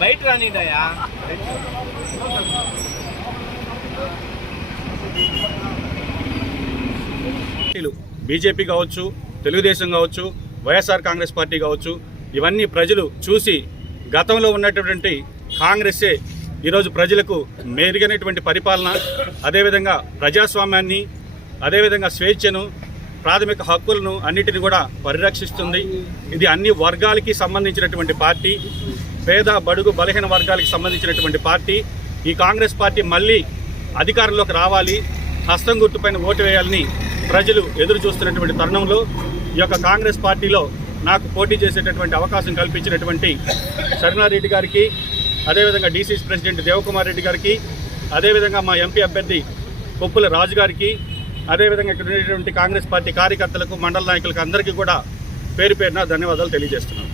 బయట రానిదయా బీజేపీ కావచ్చు, తెలుగుదేశం కావచ్చు, వైఎస్ఆర్ కాంగ్రెస్ పార్టీ కావచ్చు, ఇవన్నీ ప్రజలు చూసి గతంలో ఉన్నటువంటి కాంగ్రెస్సే ఈరోజు ప్రజలకు మెరుగైనటువంటి పరిపాలన, అదేవిధంగా ప్రజాస్వామ్యాన్ని, అదేవిధంగా స్వేచ్ఛను, ప్రాథమిక హక్కులను అన్నిటిని కూడా పరిరక్షిస్తుంది. ఇది అన్ని వర్గాలకి సంబంధించినటువంటి పార్టీ, పేద బడుగు బలహీన వర్గాలకు సంబంధించినటువంటి పార్టీ. ఈ కాంగ్రెస్ పార్టీ మళ్ళీ అధికారంలోకి రావాలి, హస్తం గుర్తుపైన ఓటు వేయాలని ప్రజలు ఎదురు చూస్తున్నటువంటి తరుణంలో ఈ యొక్క కాంగ్రెస్ పార్టీలో నాకు పోటీ చేసేటటువంటి అవకాశం కల్పించినటువంటి శర్మిలారెడ్డి గారికి, అదేవిధంగా డీసీసీ ప్రెసిడెంట్ దేవకుమార్ రెడ్డి గారికి, అదేవిధంగా మా ఎంపీ అభ్యర్థి కొప్పుల రాజు గారికి, అదేవిధంగా ఇక్కడ ఉన్నటువంటి కాంగ్రెస్ పార్టీ కార్యకర్తలకు, మండల నాయకులకు అందరికీ కూడా పేరు పేరున ధన్యవాదాలు తెలియజేస్తున్నాను.